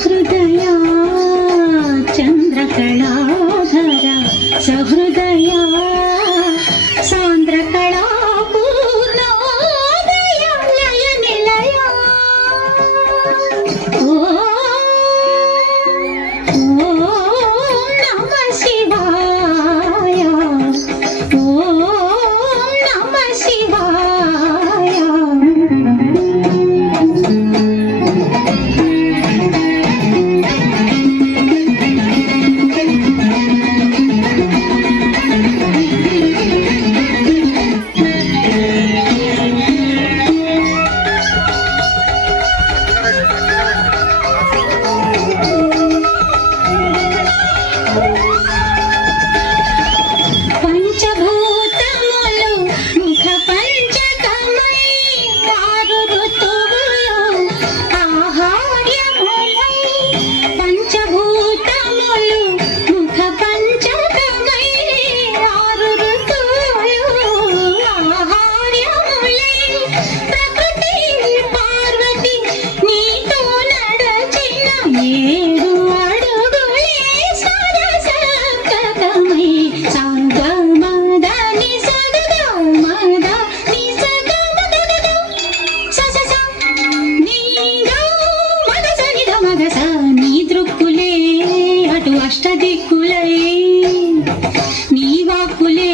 సహృదయ చంద్రకళాధర సహృదయ సాంద్రకళా పూర్ణోదయ లయ నిలయ నమ శివాయ నమ శివాయ. పంచభూతములు ముఖ పంచకమై ఆరు ఋతువులు ఆహార్యములై పంచభూతములు ముఖ పంచకమై ఆరు ఋతువులు ఆహార్యములై ప్రకృతి పార్వతి నీతో నడచిన ఏడు అడుగులే సరసకమై నీ దృక్కులే అటు అష్టదిక్కులై నీ వాక్కులే